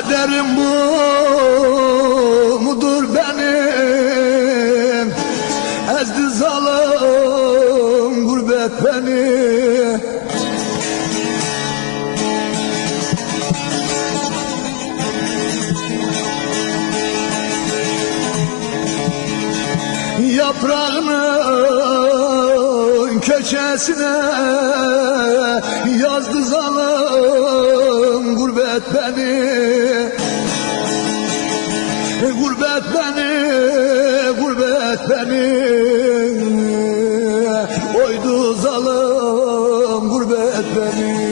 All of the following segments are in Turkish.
Kaderim bu mudur benim? Ezdi zalim gurbet beni. Yaprağının köşesine yazdı zalim gurbet beni Gurbet beni, gurbet beni. Oydu zalim gurbet beni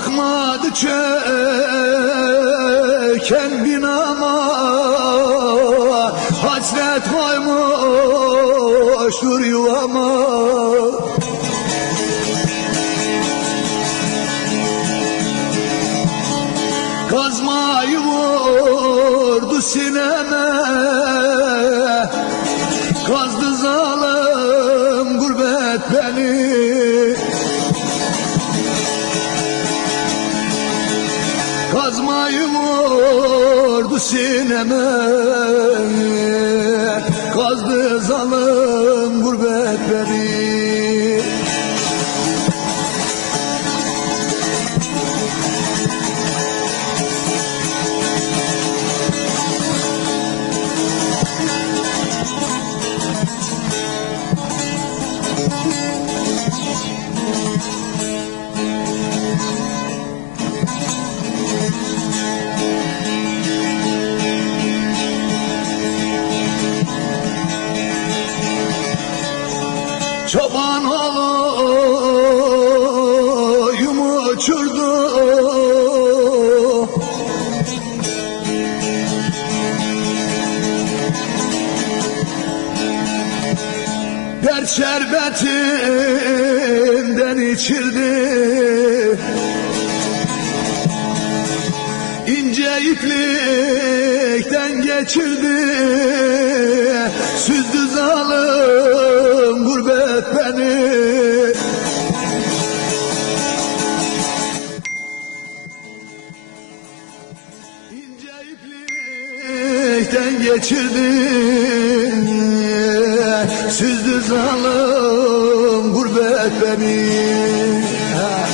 Bakmadı çöken binama. Hasret koymuştur yuvama. Kazmayı vurdu sineme. Kazdı zalim gurbet beni Kazmayı vurdu sineme Kazdı zalim Çoban oğluyum uçurdu. Dert şerbetinden içirdi İnce iplikten geçirdi Süzdü zalim iplikten geçirdi Süzdü zalim gurbet beni Ha.